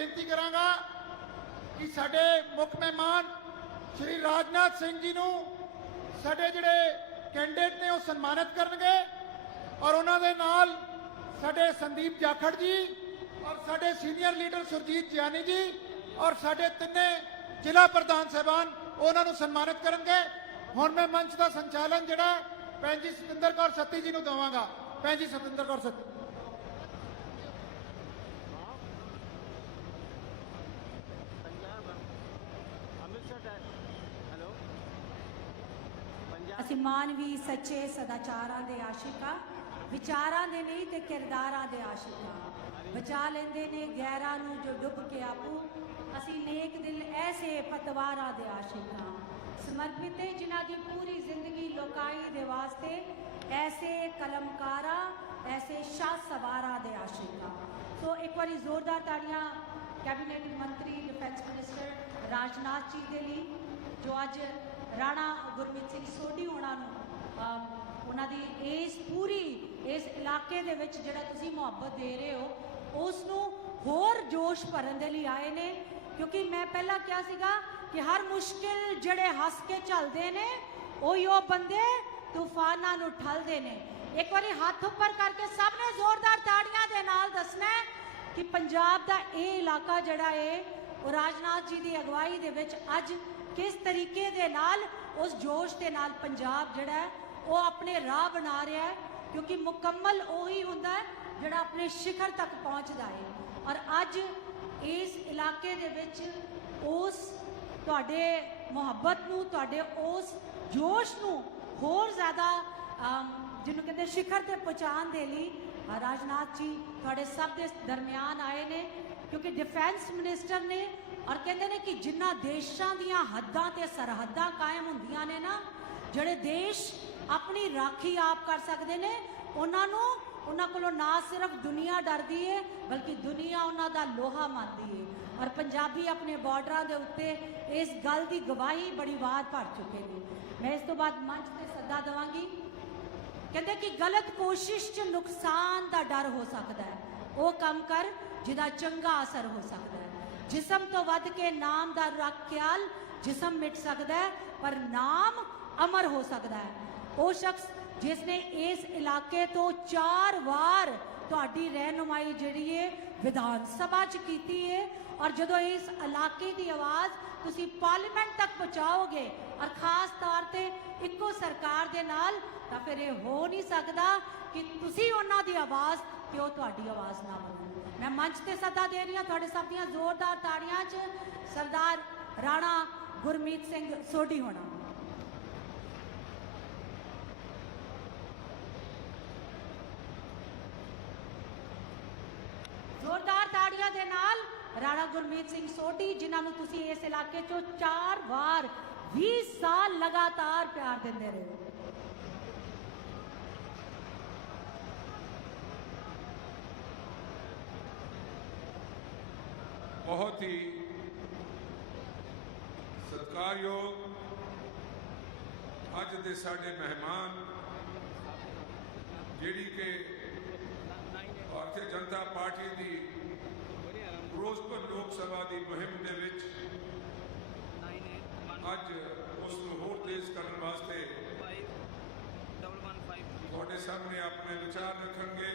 बेनती करांगा कि साडे मुख मेहमान श्री राजनाथ सिंह जी नूं साडे जिहड़े कैंडिडेट ने वो सन्मानित करनगे और उन्होंने नाल साडे संदीप जाखड़ जी और साडे सीनियर लीडर सुरजीत जियानी जी और साडे तिन्ने जिला प्रधान साहबान उन्होंने सन्मानित करेंगे। हुण मैं मंच का संचालन जिहड़ा भैन जी सतिंदर कौर सत्ती जी नूं देवांगा। भैन जी सतिंदर कौर सत्ती। ਅਸੀਂ ਮਾਨਵੀ ਸੱਚੇ ਸਦਾਚਾਰਾਂ ਦੇ ਆਸ਼ਿਕਾਂ, ਵਿਚਾਰਾਂ ਦੇ ਨਹੀਂ ਤੇ ਕਿਰਦਾਰਾਂ ਦੇ ਆਸ਼ਿਕਾਂ, ਬਚਾ ਲੈਂਦੇ ਨੇ ਗੈਰਾਂ ਨੂੰ ਜੋ ਡੁੱਬ ਕੇ ਆਪੂ, ਅਸੀਂ ਨੇਕ ਦਿਲ ਐਸੇ ਪਤਵਾਰਾਂ ਦੇ ਆਸ਼ਿਕਾਂ, ਸਮਰਪਿਤ ਹੈ ਜਿਨ੍ਹਾਂ ਦੀ ਪੂਰੀ ਜ਼ਿੰਦਗੀ ਲੋਕਾਈ ਦੇ ਵਾਸਤੇ, ਐਸੇ ਕਲਮਕਾਰਾਂ ਐਸੇ ਸ਼ਾਹ ਸਵਾਰਾਂ ਦੇ ਆਸ਼ਿਕਾਂ। ਸੋ ਇੱਕ ਵਾਰੀ ਜ਼ੋਰਦਾਰ ਤਾੜੀਆਂ कैबिनेट मंत्री डिफेंस मिनिस्टर राजनाथ जी के लिए जो अज राणा गुरमीत सिंह सोढी उन्होंने दी इस पूरी इस इलाके दे विच जिहड़ा तुसीं मुहब्बत दे रहे हो उसनूं होर जोश भरन दे लिए आए ने। क्योंकि मैं पहला क्या सीगा कि हर मुश्किल जिहड़े हस के चलते ने उही वो बंदे तूफानां नूं ठलदे ने। एक बारी हाथ उपर करके सब ने जोरदार ताड़ियां दे नाल दसना है कि पंजाब का यह इलाका जड़ा है वो राजनाथ जी की अगवाई दे विच अज किस तरीके दे नाल उस जोश के नाल पंजाब जड़ा है वो अपने राह बना रहा है। क्योंकि मुकम्मल उही हुंदा है जड़ा अपने शिखर तक पहुँचता है। और अज इस इलाके दे विच उस तुहाडे मुहब्बत नूं तुहाडे उस जोश नूं होर ज़्यादा जिन्होंने कहते शिखर तक पहुँचाने के लिए राजनाथ जी थोड़े सब के दरम्यान आए ने। क्योंकि डिफेंस मिनिस्टर ने और कहते हैं कि जिन्ना देशों दियां हद्दां ते सरहदां कायम हुंदियां ने ना, जिहड़े देश अपनी राखी आप कर सकते हैं उन्हां कोलों ना सिर्फ दुनिया डरदी है बल्कि दुनिया उन्हां दा लोहा मानदी है। और पंजाबी अपने बॉर्डरां दे उत्ते इस गल की गवाही बड़ी वार भर चुके हैं। मैं इस तो बाद मंच से सद्दा देवांगी। कहते कि गलत कोशिश च नुकसान का डर हो सकता है, वो काम कर जिदा चंगा असर हो सकता है। जिसम तो वध के नाम का रख ख्याल जिसम मिट सकता है पर नाम अमर हो सकता है। वो शख्स जिसने इस इलाके तो 4 बार तुहाडी रहनुमाई जिहड़ी है विधान सभा च कीती है और जो इस इलाके की आवाज़ तुसी पार्लीमेंट तक पहुँचाओगे और खास तौर पर इको सरकार दे नाल तो फिर ये हो नहीं सकता कि तुसी उन्हां दी आवाज़ ते वो तुहाडी आवाज़ ना बने। मैं मंच से सदा दे रही हूँ तुहाडे सब दियां जोरदार ताड़ियां च सरदार राणा गुरमीत सिंह सोढी होना। जोरदार ताड़ियां दे नाल राणा गुरमीत सिंह सोढी जिन्हां नूं तुसी इस इलाके चों 4 बार 20 साल लगातार प्यार दिंदे रहे हो। बहुत ही सत्कारयोग अज दे साडे मेहमान जिहड़ी कि भारतीय जनता पार्टी की फिरोजपुर लोक सभा की मुहिम दे विच अज उसनूं होर तेज करने वास्ते तुहाडे सामने अपने विचार रखणगे।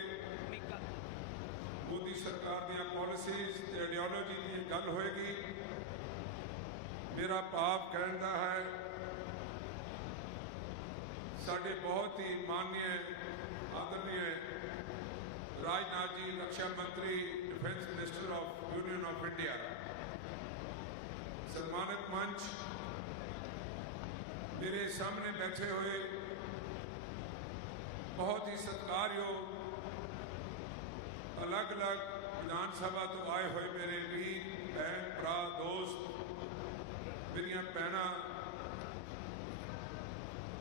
मोदी सरकार दी पॉलिसीज़ ते आइडियोलॉजी की गल होएगी। मेरा भाव कहने का है साडे बहुत ही माननीय आदरणीय राजनाथ जी रक्षा मंत्री defence minister of union of India सम्मानित मंच मेरे सामने बैठे हुए बहुत ही सत्कारयोग अलग अलग विधानसभा तो आए हुए मेरे वीर भैन भरा दोस्त मेरिया भैन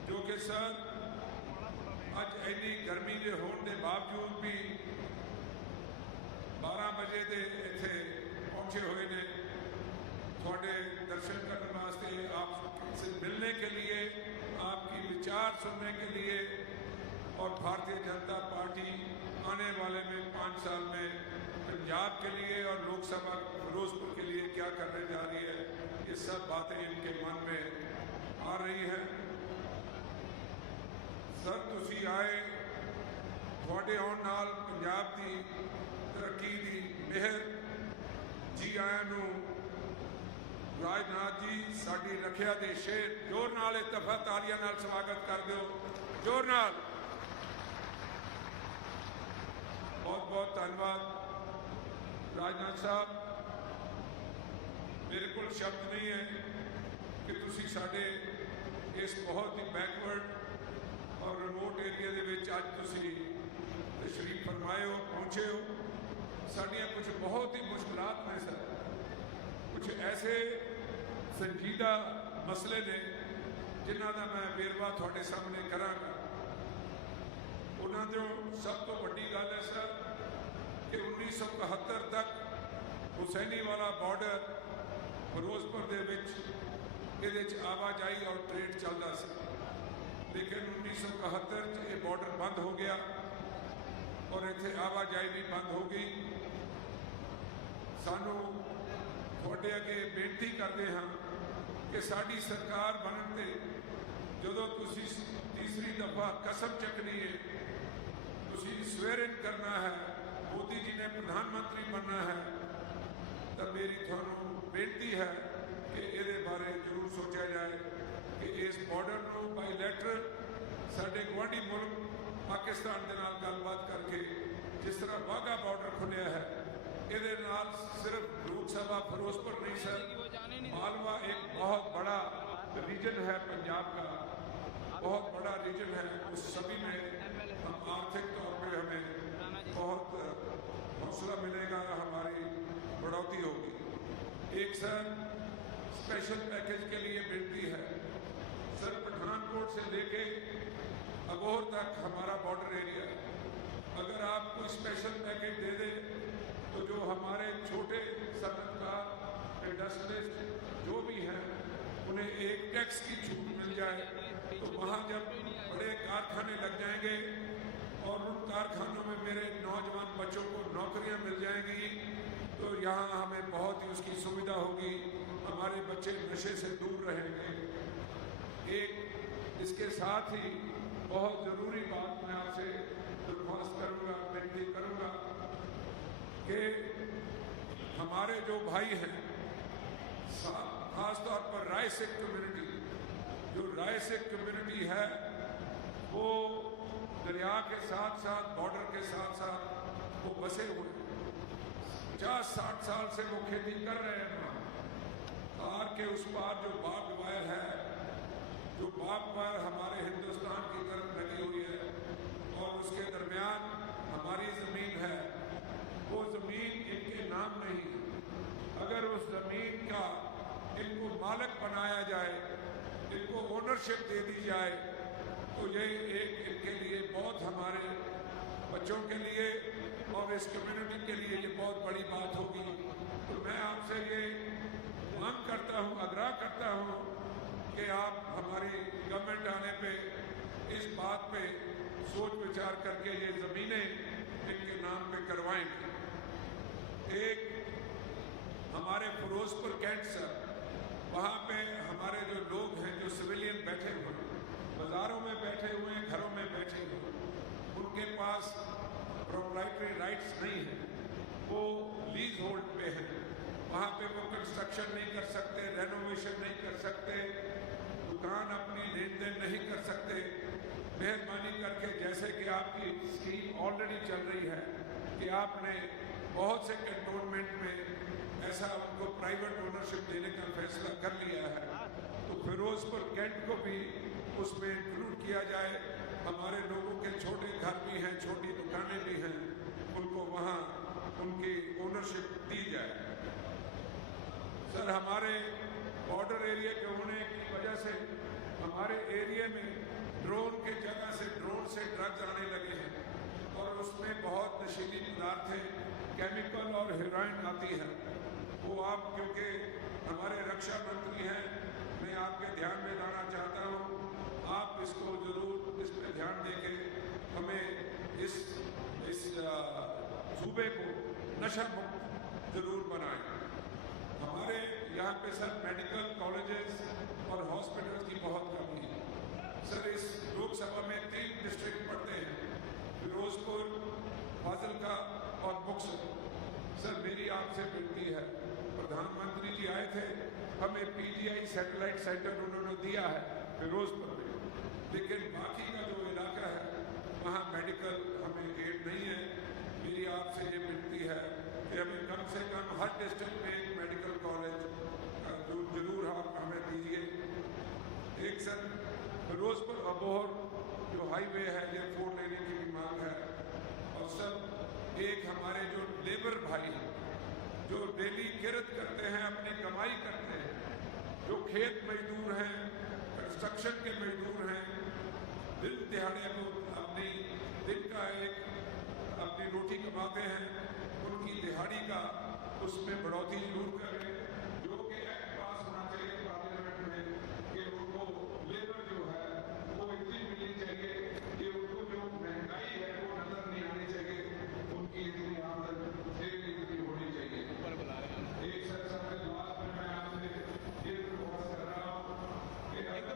जो कि सर अज इन्नी गर्मी के होने के बावजूद भी 12 बजे के इत्थे पहुंचे हुए ने थोड़े दर्शन करने वास्ते, आपसे मिलने के लिए, आपकी विचार सुनने के लिए और भारतीय जनता पार्टी आने वाले में 5 साल में पंजाब के लिए और लोकसभा फिरोजपुर के लिए क्या करने जा रही है, ये सब बातें इनके मन में आ रही हैं। सर तुसी आए, थोड़े आउण नाल पंजाब की तरक्की की मेहर। जी आयां नूं। राजनाथ जी साडी रखिया दे शेर, जोर नाल एक दफा तालियां नाल स्वागत कर दो, जोर नाल। बहुत बहुत धन्यवाद राजनाथ साहब। मेरे को शब्द नहीं है कि तुसी साडे इस बहुत ही बैकवर्ड और रिमोट एरिया दे विच अज तुसी तशरीफ फरमाए हो, पहुंचे हो। साडियां कुछ बहुत ही मुश्किलात में सर, कुछ ऐसे संजीदा मसले ने जिन्हां दा मैं वेरवा तुहाडे सामने करांगा। उन्हां दे सब तो वड्डी गल है सर कि 1971 तक हुसैनी वाला बॉर्डर फिरोजपुर दे विच इहदे च आवाजाही और ट्रेड चलदा सी, लेकिन 1971 च ये बॉर्डर बंद हो गया और इत्थे आवाजाही भी बंद हो गई। सानू तुहाडे अगे बेनती करते हैं कि साडी सरकार बनन ते जदों तुसी तीसरी दफा कसम चकनी है, तुसी स्वेरिन करना है, मोदी जी ने प्रधानमंत्री बनना है, तो मेरी थानू बेनती है कि इहदे बारे जरूर सोचा जाए कि इस बॉर्डर नूं बाईलैटरल साडे गुआढ़ी मुल्क पाकिस्तान दे नाल गलबात करके जिस तरह वाघा बॉर्डर खुलिया है, इहदे नाल सिर्फ लोकसभा फिरोजपुर नहीं सर, मालवा एक बहुत बड़ा रीजन है पंजाब का, बहुत बड़ा रीजन है। उस सभी में हम आर्थिक तौर पे हमें बहुत हौसला मिलेगा, हमारी बढ़ोतरी होगी। एक सर स्पेशल पैकेज के लिए बेनती है सर, पठानकोट से लेके अबोहर तक हमारा बॉर्डर एरिया है, अगर आप कोई स्पेशल पैकेज दे दें तो जो हमारे छोटे सनतकार इंडस्ट्रियलिस्ट जो भी हैं उन्हें एक टैक्स की छूट मिल जाए, तो वहाँ जब बड़े कारखाने लग जाएंगे और उन कारखानों में मेरे नौजवान बच्चों को नौकरियाँ मिल जाएंगी, तो यहाँ हमें बहुत ही उसकी सुविधा होगी, हमारे बच्चे नशे से दूर रहेंगे। एक इसके साथ ही बहुत ज़रूरी बात मैं आपसे दरख्वास्त करूँगा, विनती करूँगा कि हमारे जो भाई हैं, खासतौर पर राय सिख कम्युनिटी, जो राय सिख कम्युनिटी है वो दरिया के साथ साथ, बॉर्डर के साथ साथ वो बसे हुए हैं। 50-60 साल से वो खेती कर रहे हैं। तार के उस पार जो बार्ब वायर है, जो बार्ब वायर हमारे हिंदुस्तान की तरफ लगी हुई है और उसके दरमियान हमारी ज़मीन है, वो ज़मीन इनके नाम नहीं है। अगर उस ज़मीन का इनको मालिक बनाया जाए, इनको ओनरशिप दे दी जाए, तो ये एक इनके लिए बहुत, हमारे बच्चों के लिए और इस कम्युनिटी के लिए ये बहुत बड़ी बात होगी। तो मैं आपसे ये मांग करता हूँ, आग्रह करता हूँ कि आप हमारी गवर्नमेंट आने पे इस बात पे सोच विचार करके ये ज़मीनें इनके नाम पे करवाएंगे। एक हमारे फिरोजपुर कैंट सर, वहाँ पे हमारे जो लोग हैं, जो सिविलियन बैठे हुए हैं, बाज़ारों में बैठे हुए हैं, घरों में बैठे हुए हैं, उनके पास प्रोप्राइटरी राइट्स नहीं है, वो लीज होल्ड पे हैं, वहाँ पे वो कंस्ट्रक्शन नहीं कर सकते, रेनोवेशन नहीं कर सकते, दुकान अपनी लेन देन नहीं कर सकते। मेहरबानी करके, जैसे कि आपकी स्कीम ऑलरेडी चल रही है कि आपने बहुत से कैंटोनमेंट में ऐसा उनको प्राइवेट ओनरशिप देने का फैसला कर लिया है, तो फिरोजपुर कैंट को भी उसमें इंक्लूड किया जाए। हमारे लोगों के छोटे घर भी हैं, छोटी दुकानें भी हैं, उनको वहाँ उनकी ओनरशिप दी जाए। सर, हमारे बॉर्डर एरिया के होने की वजह से हमारे एरिया में ड्रोन के जगह से ड्रोन से ड्रग्स आने लगे हैं और उसमें बहुत नशीली पदार्थें, केमिकल और हेरोइन आती है। वो आप, क्योंकि हमारे रक्षा मंत्री हैं, मैं आपके ध्यान में लाना चाहता हूँ, आप इसको जरूर इस पर ध्यान देके हमें इस सूबे को नशा मुक्त जरूर बनाएं। हमारे यहाँ पे सर मेडिकल कॉलेजेस और हॉस्पिटल्स की बहुत कमी है। सर इस लोकसभा में 3 डिस्ट्रिक्ट पड़ते हैं, फिरोजपुर, फाजिलका और मुक्तसर। सर मेरी आपसे विनती है, प्रधानमंत्री जी आए थे, हमें पीजीआई सैटेलाइट सेंटर उन्होंने दिया है फिरोजपुर में, लेकिन बाकी का जो इलाका है वहाँ मेडिकल हमें एड नहीं है। मेरी आपसे ये विनती है कि हमें कम से कम हर डिस्ट्रिक्ट में एक मेडिकल कॉलेज जरूर आप हमें दीजिए। एक सर फिरोजपुर अबोहर जो हाईवे है ये 4 लेने की भी मांग है। और सर एक हमारे जो लेबर भाई हैं जो डेली किरत करते हैं, अपनी कमाई करते हैं, जो खेत मजदूर हैं, कंस्ट्रक्शन के मजदूर हैं, दिन दिहाड़े को अपनी दिन का अपनी रोटी कमाते हैं, उनकी दिहाड़ी का उसमें बढ़ोतरी जरूर करें। जो कि एक्ट पास होना चाहिए पार्लियामेंट में कि उनको लेबर जो है वो इतनी मिलनी चाहिए कि उनको जो महंगाई है वो नजर नहीं आनी चाहिए, उनकी इतनी आमदन डेली इतनी होनी चाहिए। एक सर सबसे लास्ट में मैं आपसे ये रिक्वेस्ट कर रहा हूँ कि अगर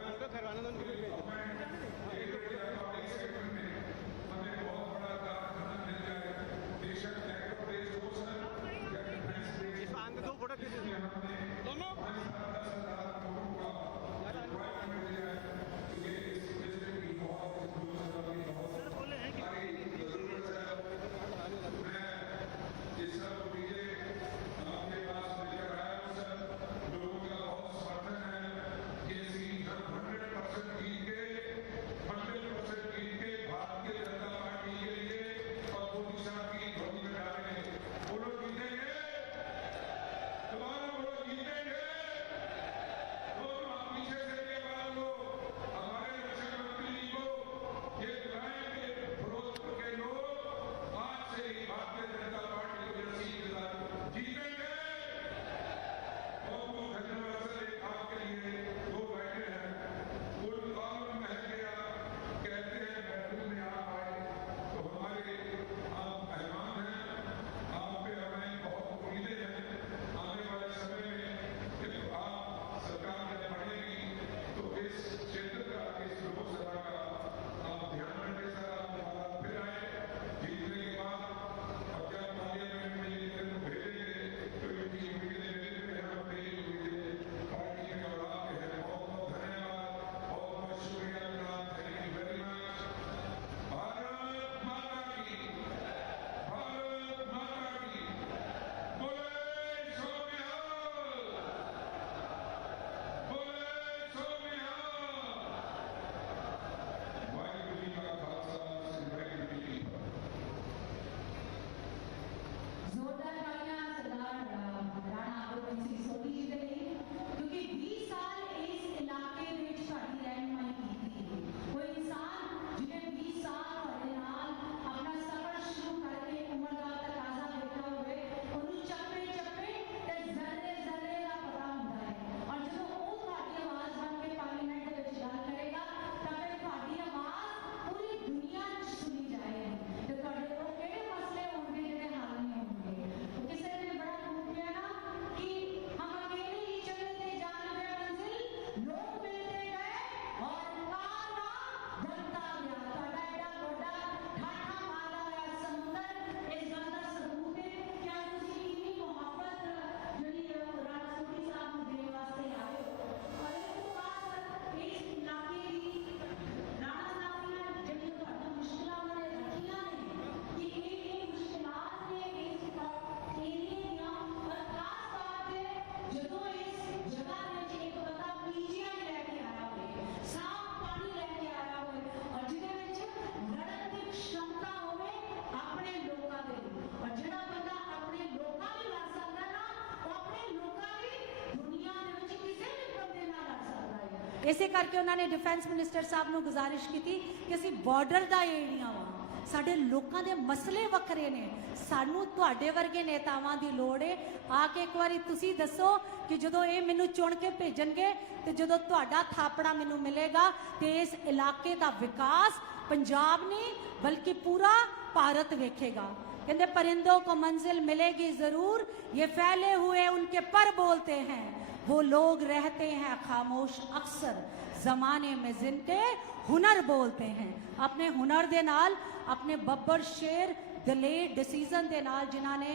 ਇਸੇ ਕਰਕੇ ਉਹਨਾਂ ਨੇ ਡਿਫੈਂਸ ਮਿਨਿਸਟਰ ਸਾਹਿਬ ਨੂੰ ਗੁਜ਼ਾਰਿਸ਼ ਕੀਤੀ ਕਿ ਅਸੀਂ ਬਾਰਡਰ ਦਾ ਏਰੀਆ ਵਾਂ, ਸਾਡੇ ਲੋਕਾਂ ਦੇ ਮਸਲੇ ਵੱਖਰੇ ਨੇ, ਸਾਨੂੰ ਤੁਹਾਡੇ ਵਰਗੇ ਨੇਤਾਵਾਂ ਦੀ ਲੋੜ ਹੈ। ਆ ਕੇ ਇੱਕ ਵਾਰੀ ਤੁਸੀਂ ਦੱਸੋ ਕਿ ਜਦੋਂ ਇਹ ਮੈਨੂੰ ਚੁਣ ਕੇ ਭੇਜਣਗੇ ਤੇ ਜਦੋਂ ਤੁਹਾਡਾ ਥਾਪੜਾ ਮੈਨੂੰ ਮਿਲੇਗਾ ਤੇ ਇਸ ਇਲਾਕੇ ਦਾ ਵਿਕਾਸ ਪੰਜਾਬ ਨਹੀਂ ਬਲਕਿ ਪੂਰਾ ਭਾਰਤ ਵੇਖੇਗਾ। कहते परिंदों को मंजिल मिलेगी जरूर, ये फैले हुए उनके पर बोलते हैं, वो लोग रहते हैं खामोश अक्सर जमाने में जिनके हुनर बोलते हैं। अपने हुनर दे नाल, अपने बब्बर शेर दलेर डिसीजन दे नाल जिन्हां ने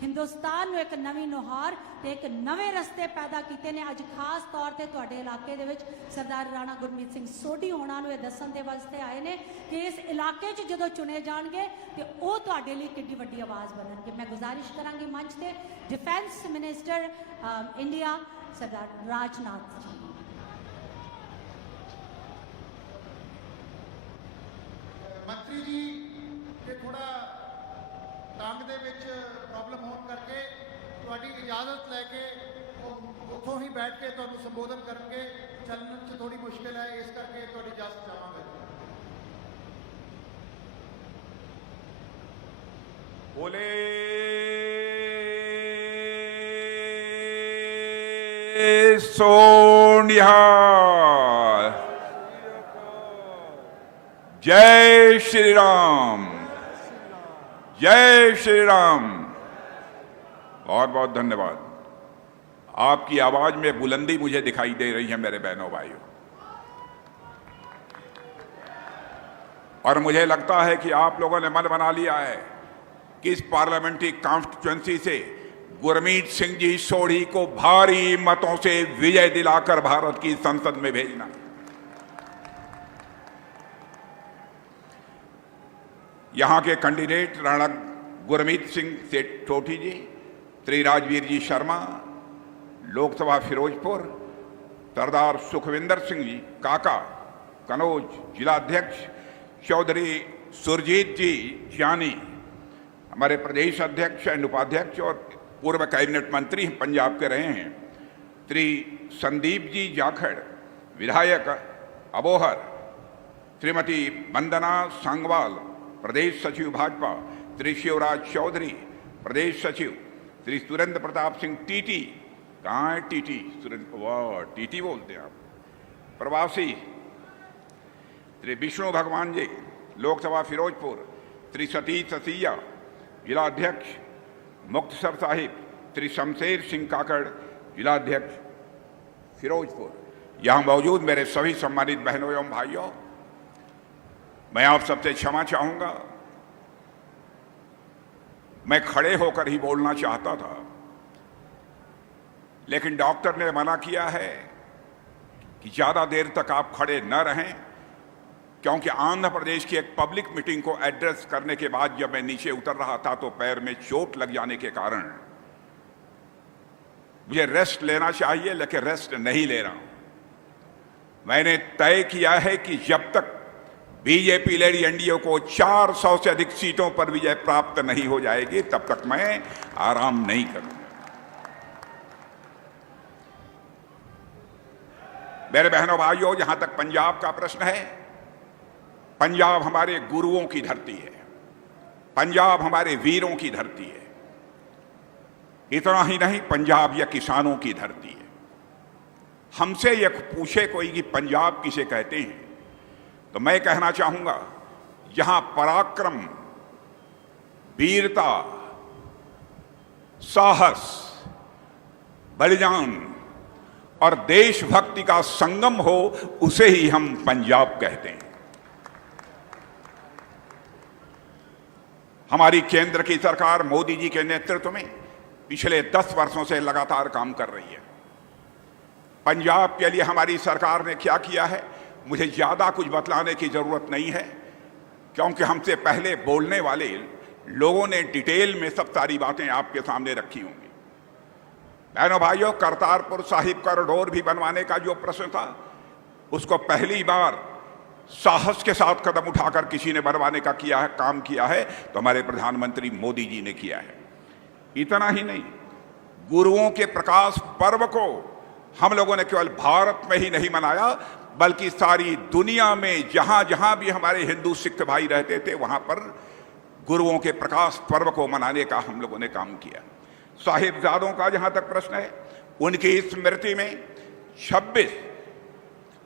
हिंदुस्तान में एक नवी नुहार ते एक नवे रस्ते पैदा किए ने। अज खास तौर पर तुहाडे इलाके दे विच सरदार राणा गुरमीत सिंह सोढी होना नूं इह दस्सण दे वास्ते आए ने कि इस इलाके च जदों चुने जाणगे ते ओह तुहाडे लई किड्डी वड्डी आवाज़ बनणगे। मैं गुजारिश करांगी मंच ते डिफेंस मिनिस्टर इंडिया सरदार राजनाथ जी। ਮੰਤਰੀ ਜੀ ਤੇ ਥੋੜਾ ਟੰਗ ਦੇ ਵਿੱਚ ਪ੍ਰੋਬਲਮ ਹੋਣ ਕਰਕੇ ਤੁਹਾਡੀ ਇਜਾਜ਼ਤ ਲੈ ਕੇ ਉੱਥੋਂ ਹੀ ਬੈਠ ਕੇ ਤੁਹਾਨੂੰ ਸੰਬੋਧਨ ਕਰਨਗੇ। ਚੱਲਣ 'ਚ ਥੋੜੀ ਮੁਸ਼ਕਿਲ ਹੈ, ਇਸ ਕਰਕੇ ਤੁਹਾਡੀ ਇਜਾਜ਼ਤ ਚਾਹਾਂਗਾ। बोले सोनिहार, जय श्री राम, जय श्री राम। बहुत बहुत धन्यवाद। आपकी आवाज में बुलंदी मुझे दिखाई दे रही है मेरे बहनों भाइयों, और मुझे लगता है कि आप लोगों ने मन बना लिया है कि इस पार्लियामेंट्री कॉन्स्टिट्यूएंसी से गुरमीत सिंह जी सोढ़ी को भारी मतों से विजय दिलाकर भारत की संसद में भेजना। यहां के कैंडिडेट राणा गुरमीत सिंह से टोटी जी, श्री राजवीर जी शर्मा लोकसभा फिरोजपुर, सरदार सुखविंदर सिंह जी काका कनौज जिलाध्यक्ष, चौधरी सुरजीत जी जानी हमारे प्रदेश अध्यक्ष एंड उपाध्यक्ष और पूर्व कैबिनेट मंत्री पंजाब के रहे हैं, श्री संदीप जी जाखड़ विधायक अबोहर, श्रीमती वंदना सांगवाल प्रदेश सचिव भाजपा, श्री शिवराज चौधरी प्रदेश सचिव, श्री सुरेंद्र प्रताप सिंह टीटी, कहाँ है टीटी, सुरेंद्र, वाह टीटी बोलते हैं आप, प्रवासी, श्री विष्णु भगवान जी लोकसभा फिरोजपुर, श्री सतीश ससिया जिलाध्यक्ष मुक्तसर साहिब, श्री शमशेर सिंह काकड़ जिलाध्यक्ष फिरोजपुर। यहाँ मौजूद मेरे सभी सम्मानित बहनों एवं भाइयों, मैं आप सबसे क्षमा चाहूंगा। मैं खड़े होकर ही बोलना चाहता था, लेकिन डॉक्टर ने मना किया है कि ज्यादा देर तक आप खड़े न रहें, क्योंकि आंध्र प्रदेश की एक पब्लिक मीटिंग को एड्रेस करने के बाद जब मैं नीचे उतर रहा था तो पैर में चोट लग जाने के कारण मुझे रेस्ट लेना चाहिए, लेकिन रेस्ट नहीं ले रहा हूं। मैंने तय किया है कि जब तक बीजेपी लेडी एनडीए को 400 से अधिक सीटों पर विजय प्राप्त नहीं हो जाएगी, तब तक मैं आराम नहीं करूंगा। मेरे बहनों भाइयों, जहां तक पंजाब का प्रश्न है, पंजाब हमारे गुरुओं की धरती है, पंजाब हमारे वीरों की धरती है। इतना ही नहीं, पंजाब या किसानों की धरती है। हमसे ये पूछे कोई कि पंजाब किसे कहते हैं, तो मैं कहना चाहूंगा, जहां पराक्रम, वीरता, साहस, बलिदान और देशभक्ति का संगम हो, उसे ही हम पंजाब कहते हैं। हमारी केंद्र की सरकार मोदी जी के नेतृत्व में पिछले 10 वर्षों से लगातार काम कर रही है। पंजाब के लिए हमारी सरकार ने क्या किया है, मुझे ज्यादा कुछ बतलाने की जरूरत नहीं है, क्योंकि हमसे पहले बोलने वाले लोगों ने डिटेल में सब सारी बातें आपके सामने रखी होंगी। बहनों भाइयों, करतारपुर साहिब कॉरिडोर भी बनवाने का जो प्रश्न था, उसको पहली बार साहस के साथ कदम उठाकर किसी ने बनवाने का काम किया है, तो हमारे प्रधानमंत्री मोदी जी ने किया है। इतना ही नहीं, गुरुओं के प्रकाश पर्व को हम लोगों ने केवल भारत में ही नहीं मनाया, बल्कि सारी दुनिया में जहां जहां भी हमारे हिंदू सिख भाई रहते थे, वहां पर गुरुओं के प्रकाश पर्व को मनाने का हम लोगों ने काम किया। साहिबजादों का जहां तक प्रश्न है, उनकी स्मृति में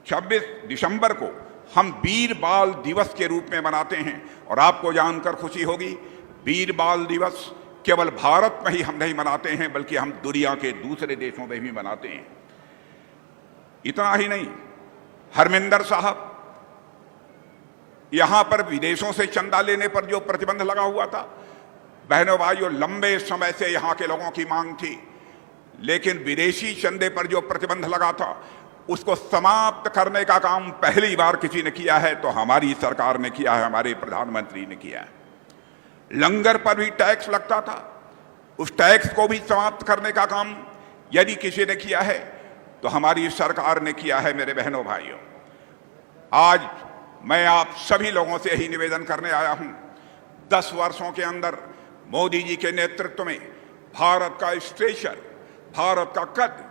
26 दिसंबर को हम वीर बाल दिवस के रूप में मनाते हैं। और आपको जानकर खुशी होगी, वीर बाल दिवस केवल भारत में ही हम नहीं मनाते हैं, बल्कि हम दुनिया के दूसरे देशों में भी मनाते हैं। इतना ही नहीं, हरमिंदर साहब, यहां पर विदेशों से चंदा लेने पर जो प्रतिबंध लगा हुआ था, बहनों भाइयों, लंबे समय से यहां के लोगों की मांग थी, लेकिन विदेशी चंदे पर जो प्रतिबंध लगा था उसको समाप्त करने का काम पहली बार किसी ने किया है तो हमारी सरकार ने किया है, हमारे प्रधानमंत्री ने किया है। लंगर पर भी टैक्स लगता था, उस टैक्स को भी समाप्त करने का काम यदि किसी ने किया है तो हमारी सरकार ने किया है। मेरे बहनों भाइयों, आज मैं आप सभी लोगों से यही निवेदन करने आया हूं, 10 वर्षों के अंदर मोदी जी के नेतृत्व में भारत का स्टेचर, भारत का कद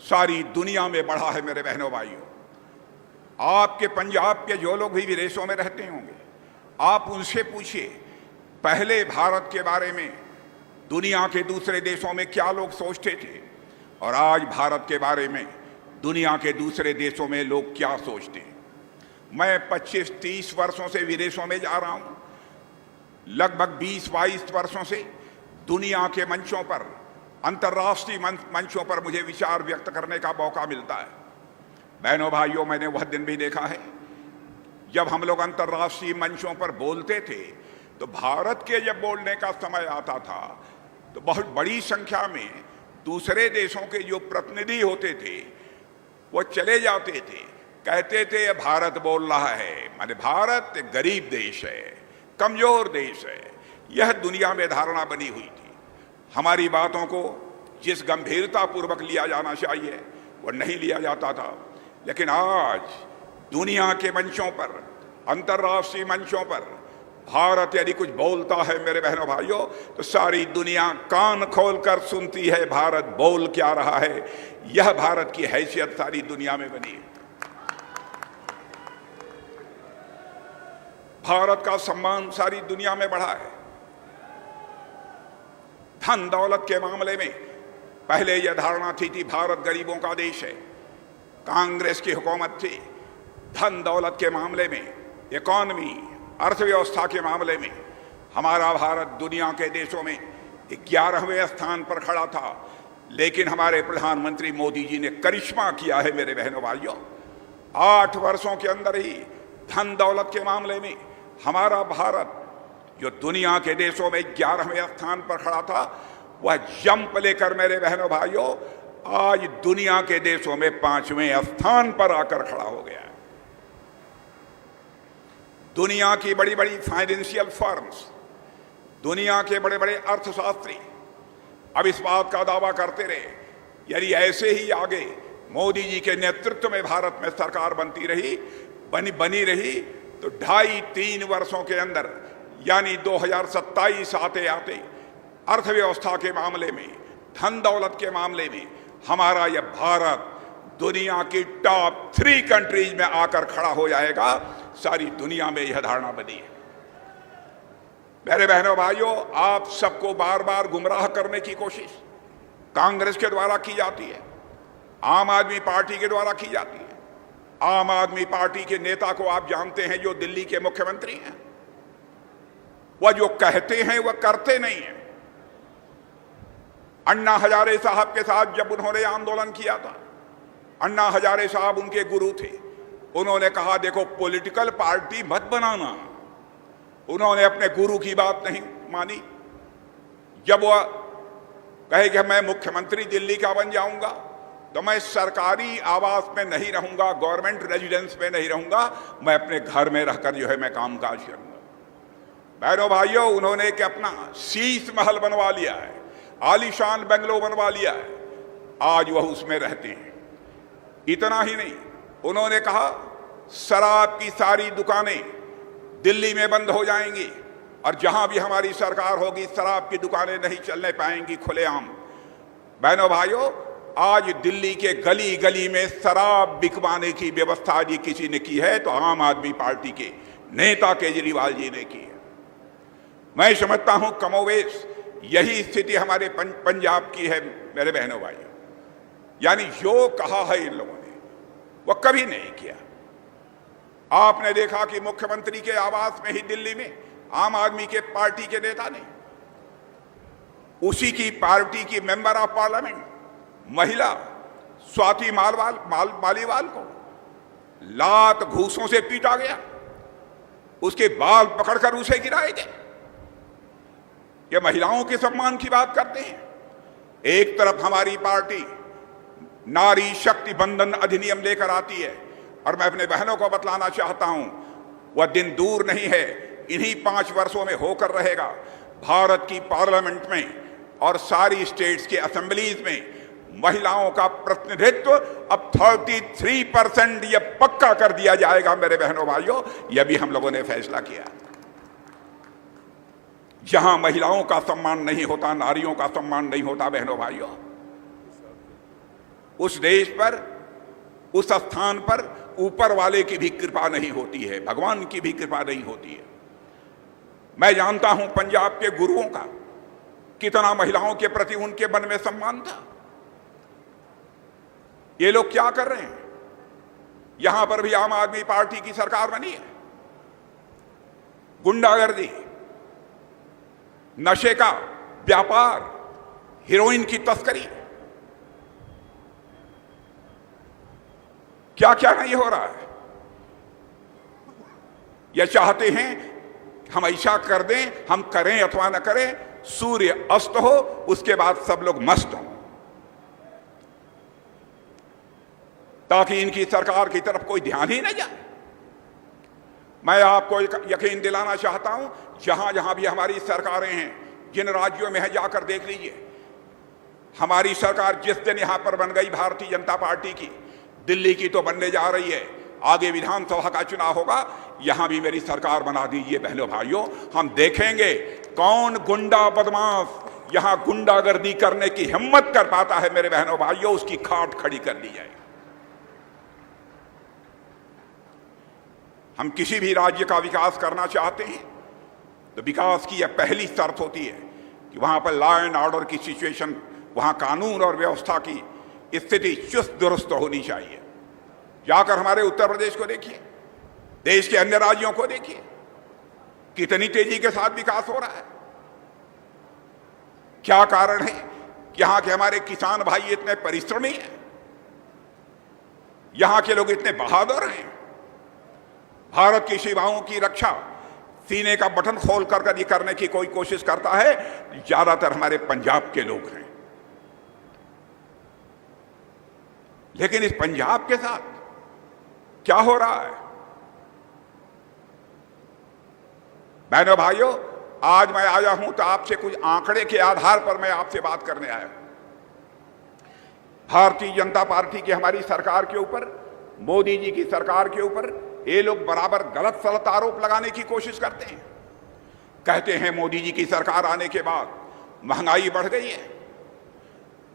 सारी दुनिया में बढ़ा है। मेरे बहनों भाइयों, आपके पंजाब के जो लोग भी विदेशों में रहते होंगे, आप उनसे पूछिए पहले भारत के बारे में दुनिया के दूसरे देशों में क्या लोग सोचते थे और आज भारत के बारे में दुनिया के दूसरे देशों में लोग क्या सोचते हैं। मैं 25-30 वर्षों से विदेशों में जा रहा हूं, लगभग 20-22 वर्षों से दुनिया के मंचों पर, अंतर्राष्ट्रीय मंचों पर मुझे विचार व्यक्त करने का मौका मिलता है। बहनों भाइयों, मैंने वह दिन भी देखा है जब हम लोग अंतर्राष्ट्रीय मंचों पर बोलते थे तो भारत के जब बोलने का समय आता था तो बहुत बड़ी संख्या में दूसरे देशों के जो प्रतिनिधि होते थे वो चले जाते थे, कहते थे ये भारत बोल रहा है, माने भारत एक गरीब देश है, कमजोर देश है। यह दुनिया में धारणा बनी हुई थी। हमारी बातों को जिस गंभीरता पूर्वक लिया जाना चाहिए वो नहीं लिया जाता था, लेकिन आज दुनिया के मंचों पर, अंतर्राष्ट्रीय मंचों पर भारत यदि कुछ बोलता है, मेरे बहनों भाइयों, तो सारी दुनिया कान खोलकर सुनती है भारत बोल क्या रहा है। यह भारत की हैसियत सारी दुनिया में बनी है। भारत का सम्मान सारी दुनिया में बढ़ा है। धन दौलत के मामले में पहले यह धारणा थी भारत गरीबों का देश है, कांग्रेस की हुकूमत थी। धन दौलत के मामले में, इकॉनमी, अर्थव्यवस्था के मामले में हमारा भारत दुनिया के देशों में 11वें स्थान पर खड़ा था, लेकिन हमारे प्रधानमंत्री मोदी जी ने करिश्मा किया है। मेरे बहनों भाइयों, 8 वर्षों के अंदर ही धन दौलत के मामले में हमारा भारत जो दुनिया के देशों में 11वें स्थान पर खड़ा था, वह जंप लेकर मेरे बहनों भाइयों आज दुनिया के देशों में 5वें स्थान पर आकर खड़ा हो गया है। दुनिया की बड़ी बड़ी फाइनेंशियल फर्म्स, दुनिया के बड़े बड़े अर्थशास्त्री अब इस बात का दावा करते रहे, यदि ऐसे ही आगे मोदी जी के नेतृत्व में भारत में सरकार बनी रही तो 2.5-3 वर्षों के अंदर, यानी 2027 आते आते अर्थव्यवस्था के मामले में, धन दौलत के मामले में हमारा यह भारत दुनिया की टॉप 3 कंट्रीज में आकर खड़ा हो जाएगा। सारी दुनिया में यह धारणा बनी है। मेरे बहनों भाइयों, आप सबको बार बार गुमराह करने की कोशिश कांग्रेस के द्वारा की जाती है, आम आदमी पार्टी के द्वारा की जाती है। आम आदमी पार्टी के नेता को आप जानते हैं, जो दिल्ली के मुख्यमंत्री हैं, वह जो कहते हैं वह करते नहीं हैं। अन्ना हजारे साहब के साथ जब उन्होंने आंदोलन किया था, अन्ना हजारे साहब उनके गुरु थे, उन्होंने कहा देखो पॉलिटिकल पार्टी मत बनाना। उन्होंने अपने गुरु की बात नहीं मानी। जब वह कहे कि मैं मुख्यमंत्री दिल्ली का बन जाऊंगा तो मैं सरकारी आवास में नहीं रहूंगा, गवर्नमेंट रेजिडेंस में नहीं रहूंगा, मैं अपने घर में रहकर जो है मैं कामकाज करूंगा। बहनों भाइयों, उन्होंने एक अपना शीश महल बनवा लिया है, आलीशान बंगलो बनवा लिया है, आज वह उसमें रहते हैं। इतना ही नहीं, उन्होंने कहा शराब की सारी दुकानें दिल्ली में बंद हो जाएंगी और जहां भी हमारी सरकार होगी शराब की दुकानें नहीं चलने पाएंगी खुलेआम। बहनों भाइयों, आज दिल्ली के गली गली में शराब बिकवाने की व्यवस्था यदि किसी ने की है तो आम आदमी पार्टी के नेता केजरीवाल जी ने की है। मैं समझता हूं कमोवेश यही स्थिति हमारे पंजाब की है। मेरे बहनों भाइयों, यानी जो कहा है इन लोगों ने वह कभी नहीं किया। आपने देखा कि मुख्यमंत्री के आवास में ही दिल्ली में आम आदमी के पार्टी के नेता ने उसी की पार्टी की मेंबर ऑफ पार्लियामेंट महिला स्वाति मालीवाल को लात घूसों से पीटा गया, उसके बाल पकड़कर उसे गिराए गए। ये महिलाओं के सम्मान की बात करते हैं। एक तरफ हमारी पार्टी नारी शक्ति बंधन अधिनियम लेकर आती है, और मैं अपने बहनों को बतलाना चाहता हूं, वह दिन दूर नहीं है, इन्हीं 5 वर्षों में होकर रहेगा। भारत की पार्लियामेंट में और सारी स्टेट्स के असेंबलीज में महिलाओं का प्रतिनिधित्व अब 33% यह पक्का कर दिया जाएगा। मेरे बहनों भाइयों, यह भी हम लोगों ने फैसला किया। जहां महिलाओं का सम्मान नहीं होता, नारियों का सम्मान नहीं होता, बहनों भाइयों, उस देश पर, उस स्थान पर ऊपर वाले की भी कृपा नहीं होती है, भगवान की भी कृपा नहीं होती है। मैं जानता हूं पंजाब के गुरुओं का कितना महिलाओं के प्रति उनके मन में सम्मान था। ये लोग क्या कर रहे हैं? यहां पर भी आम आदमी पार्टी की सरकार बनी है। गुंडागर्दी, नशे का व्यापार, हीरोइन की तस्करी, क्या क्या नहीं हो रहा है। यह चाहते हैं हम ऐसा कर दें, हम करें अथवा न करें, सूर्य अस्त हो उसके बाद सब लोग मस्त हों, ताकि इनकी सरकार की तरफ कोई ध्यान ही न जाए। मैं आपको यकीन दिलाना चाहता हूं, जहां जहां भी हमारी सरकारें हैं, जिन राज्यों में है जाकर देख लीजिए। हमारी सरकार जिस दिन यहां पर बन गई भारतीय जनता पार्टी की, दिल्ली की तो बनने जा रही है, आगे विधानसभा का चुनाव होगा, यहां भी मेरी सरकार बना दीजिए। बहनों भाइयों, हम देखेंगे कौन गुंडा बदमाश यहां गुंडागर्दी करने की हिम्मत कर पाता है। मेरे बहनों भाइयों, उसकी खाट खड़ी कर दी जाए। हम किसी भी राज्य का विकास करना चाहते हैं तो विकास की यह पहली शर्त होती है कि वहां पर लॉ एंड ऑर्डर की सिचुएशन, वहां कानून और व्यवस्था की स्थिति चुस्त दुरुस्त होनी चाहिए। जाकर हमारे उत्तर प्रदेश को देखिए, देश के अन्य राज्यों को देखिए, कितनी तेजी के साथ विकास हो रहा है। क्या कारण है कि यहां के हमारे किसान भाई इतने परिश्रमी हैं, यहां के लोग इतने बहादुर हैं। भारत की सीमाओं की रक्षा सीने का बटन खोल कर ये करने की कोई कोशिश करता है, ज्यादातर हमारे पंजाब के लोग हैं। लेकिन इस पंजाब के साथ क्या हो रहा है? बहनों भाइयों, आज मैं आया हूं तो आपसे कुछ आंकड़े के आधार पर मैं आपसे बात करने आया हूं। भारतीय जनता पार्टी की हमारी सरकार के ऊपर, मोदी जी की सरकार के ऊपर ये लोग बराबर गलत सलत आरोप लगाने की कोशिश करते हैं। कहते हैं मोदी जी की सरकार आने के बाद महंगाई बढ़ गई है।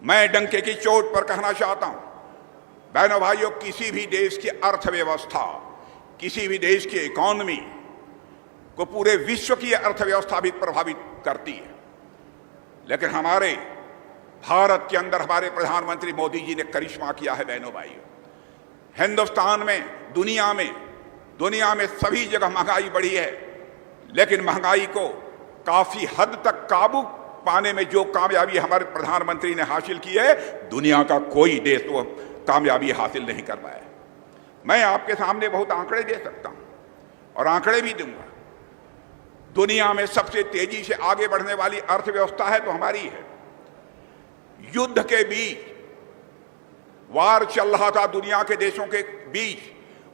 मैं डंके की चोट पर कहना चाहता हूं, बहनों भाइयों, किसी भी देश की अर्थव्यवस्था, किसी भी देश की इकोनॉमी को पूरे विश्व की अर्थव्यवस्था भी प्रभावित करती है। लेकिन हमारे भारत के अंदर हमारे प्रधानमंत्री मोदी जी ने करिश्मा किया है। बहनों भाइयों, हिंदुस्तान में, दुनिया में सभी जगह महंगाई बढ़ी है, लेकिन महंगाई को काफी हद तक काबू पाने में जो कामयाबी हमारे प्रधानमंत्री ने हासिल की है, दुनिया का कोई देश वो कामयाबी हासिल नहीं कर पाया। मैं आपके सामने बहुत आंकड़े दे सकता हूं और आंकड़े भी दूंगा। दुनिया में सबसे तेजी से आगे बढ़ने वाली अर्थव्यवस्था है तो हमारी है। युद्ध के बीच वार चल रहा था दुनिया के देशों के बीच,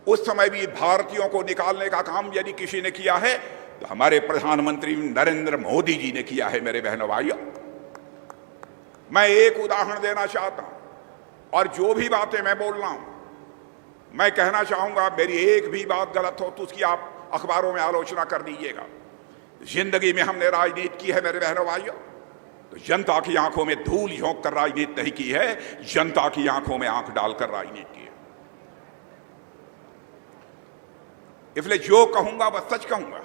उस समय भी भारतीयों को निकालने का काम यदि किसी ने किया है तो हमारे प्रधानमंत्री नरेंद्र मोदी जी ने किया है। मेरे बहनों भाइयों, मैं एक उदाहरण देना चाहता हूं, और जो भी बातें मैं बोल रहा हूं, मैं कहना चाहूंगा मेरी एक भी बात गलत हो तो उसकी आप अखबारों में आलोचना कर दीजिएगा। जिंदगी में हमने राजनीति की है मेरे बहनों भाइयों, तो जनता की आंखों में धूल झोंक कर राजनीति नहीं की है, जनता की आंखों में आंख डालकर राजनीति की है। इसलिए जो कहूंगा वह सच कहूंगा।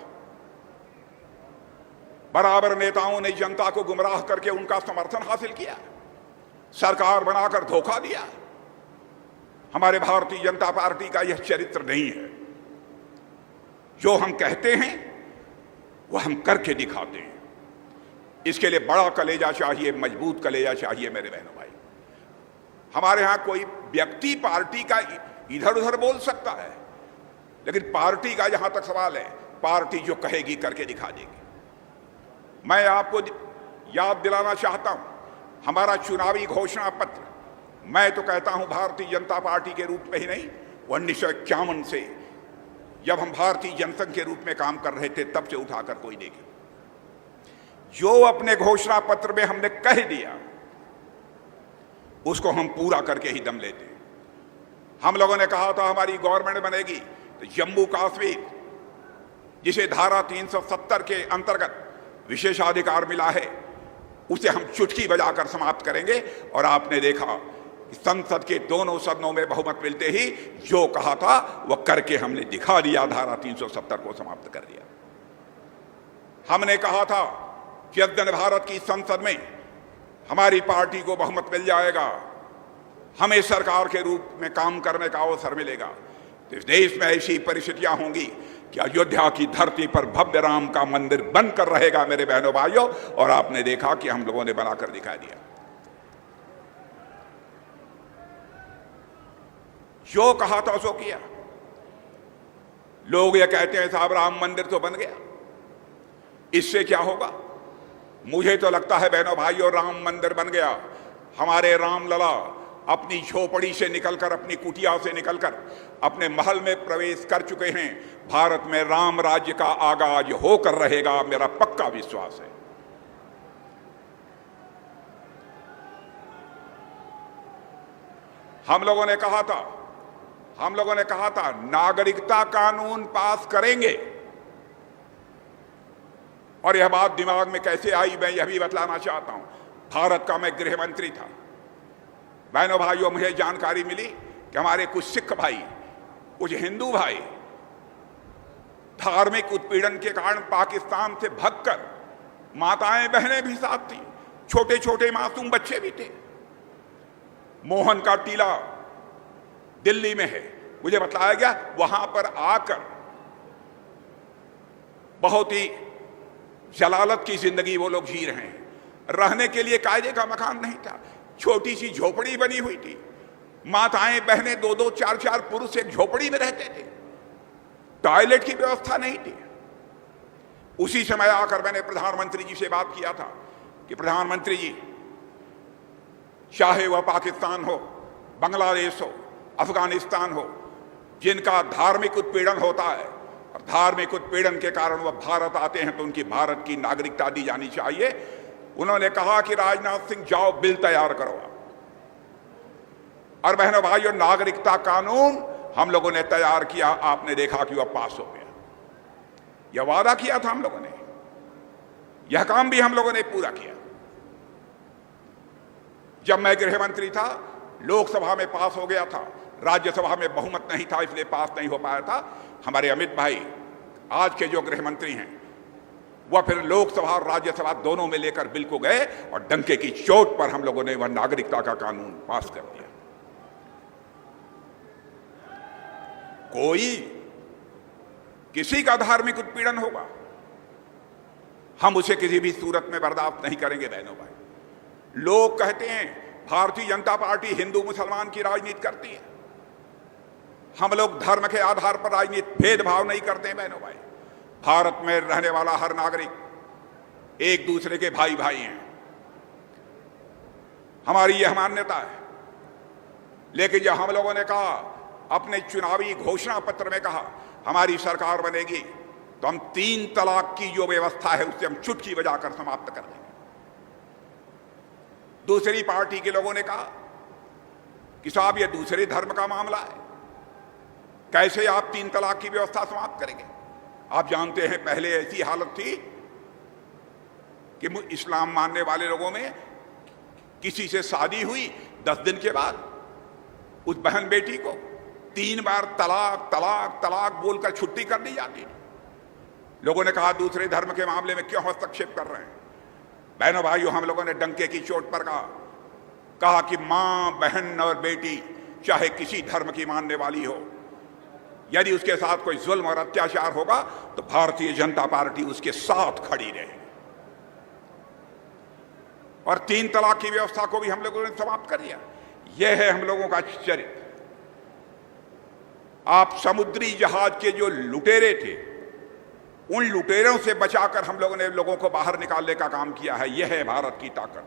बराबर नेताओं ने जनता को गुमराह करके उनका समर्थन हासिल किया, सरकार बनाकर धोखा दिया। हमारे भारतीय जनता पार्टी का यह चरित्र नहीं है। जो हम कहते हैं वो हम करके दिखाते हैं। इसके लिए बड़ा कलेजा चाहिए, मजबूत कलेजा चाहिए मेरे बहनों भाई। हमारे यहां कोई व्यक्ति पार्टी का इधर उधर बोल सकता है, लेकिन पार्टी का जहां तक सवाल है, पार्टी जो कहेगी करके दिखा देगी। मैं आपको याद दिलाना चाहता हूं, हमारा चुनावी घोषणा पत्र, मैं तो कहता हूं भारतीय जनता पार्टी के रूप में ही नहीं, 1951 से जब हम भारतीय जनसंघ के रूप में काम कर रहे थे तब से उठाकर कोई देखे, जो अपने घोषणा पत्र में हमने कह दिया उसको हम पूरा करके ही दम लेते। हम लोगों ने कहा था हमारी गवर्नमेंट बनेगी तो जम्मू कश्मीर, जिसे धारा 370 के अंतर्गत विशेषाधिकार मिला है, उसे हम चुटकी बजाकर समाप्त करेंगे। और आपने देखा संसद के दोनों सदनों में बहुमत मिलते ही जो कहा था वह करके हमने दिखा दिया, धारा 370 को समाप्त कर दिया। हमने कहा था कि अद्यतन भारत की संसद में हमारी पार्टी को बहुमत मिल जाएगा, हमें सरकार के रूप में काम करने का अवसर मिलेगा। तो इस देश में ऐसी परिस्थितियां होंगी कि अयोध्या की धरती पर भव्य राम का मंदिर बनकर रहेगा मेरे बहनों भाइयों। और आपने देखा कि हम लोगों ने बनाकर दिखा दिया। जो कहा था सो किया। लोग ये कहते हैं साहब राम मंदिर तो बन गया, इससे क्या होगा? मुझे तो लगता है बहनों भाइयों, राम मंदिर बन गया, हमारे राम लला अपनी झोपड़ी से निकलकर, अपनी कुटिया से निकलकर अपने महल में प्रवेश कर चुके हैं। भारत में राम राज्य का आगाज होकर रहेगा, मेरा पक्का विश्वास है। हम लोगों ने कहा था नागरिकता कानून पास करेंगे। और यह बात दिमाग में कैसे आई मैं यह भी बतलाना चाहता हूं। भारत का मैं गृह मंत्री था। बहनों भाइयों, मुझे जानकारी मिली कि हमारे कुछ सिख भाई, कुछ हिंदू भाई धार्मिक उत्पीड़न के कारण पाकिस्तान से भागकर, माताएं बहनें भी साथ थी, छोटे छोटे मासूम बच्चे भी थे। मोहन का टीला दिल्ली में है, मुझे बताया गया वहां पर आकर बहुत ही जलालत की जिंदगी वो लोग जी रहे हैं। रहने के लिए कायदे का मकान नहीं था, छोटी सी झोपड़ी बनी हुई थी। माताएं बहनें, दो दो चार चार पुरुष एक झोपड़ी में रहते थे, टॉयलेट की व्यवस्था नहीं थी। उसी समय आकर मैंने प्रधानमंत्री जी से बात किया था कि प्रधानमंत्री जी, चाहे वह पाकिस्तान हो, बांग्लादेश हो, अफगानिस्तान हो, जिनका धार्मिक उत्पीड़न होता है और धार्मिक उत्पीड़न के कारण वह भारत आते हैं तो उनकी भारत की नागरिकता दी जानी चाहिए। उन्होंने कहा कि राजनाथ सिंह जाओ बिल तैयार करो। और बहनों भाइयों, नागरिकता कानून हम लोगों ने तैयार किया, आपने देखा कि वह पास हो गया। यह वादा किया था हम लोगों ने, यह काम भी हम लोगों ने पूरा किया। जब मैं गृह मंत्री था, लोकसभा में पास हो गया था, राज्यसभा में बहुमत नहीं था, इसलिए पास नहीं हो पाया था। हमारे अमित भाई, आज के जो गृह मंत्री हैं, वह फिर लोकसभा और राज्यसभा दोनों में लेकर बिल को गए और डंके की चोट पर हम लोगों ने वह नागरिकता का कानून पास कर दिया। कोई किसी का धार्मिक उत्पीड़न होगा, हम उसे किसी भी सूरत में बर्दाश्त नहीं करेंगे। बहनों भाई, लोग कहते हैं भारतीय जनता पार्टी हिंदू मुसलमान की राजनीति करती है। हम लोग धर्म के आधार पर राजनीति, भेदभाव नहीं करते हैं। बहनों भाई, भारत में रहने वाला हर नागरिक एक दूसरे के भाई भाई हैं, हमारी यह मान्यता है। लेकिन जब हम लोगों ने कहा, अपने चुनावी घोषणा पत्र में कहा हमारी सरकार बनेगी तो हम 3 तलाक की जो व्यवस्था है उसे हम चुटकी बजाकर समाप्त कर देंगे। दूसरी पार्टी के लोगों ने कहा कि साहब ये दूसरे धर्म का मामला है, कैसे आप 3 तलाक की व्यवस्था समाप्त करेंगे? आप जानते हैं पहले ऐसी हालत थी कि इस्लाम मानने वाले लोगों में किसी से शादी हुई, 10 दिन के बाद उस बहन बेटी को 3 बार तलाक तलाक तलाक बोलकर छुट्टी कर दी जाती थी। लोगों ने कहा दूसरे धर्म के मामले में क्यों हस्तक्षेप कर रहे हैं? बहनों भाइयों, हम लोगों ने डंके की चोट पर कहा कि मां, बहन और बेटी चाहे किसी धर्म की मानने वाली हो, यदि उसके साथ कोई जुल्म और अत्याचार होगा तो भारतीय जनता पार्टी उसके साथ खड़ी रहेगी। और 3 तलाक की व्यवस्था को भी हम लोगों ने समाप्त कर दिया। यह है हम लोगों का चरित्र। आप समुद्री जहाज के जो लुटेरे थे, उन लुटेरों से बचाकर हम लोगों ने लोगों को बाहर निकालने का काम किया है। यह है भारत की ताकत।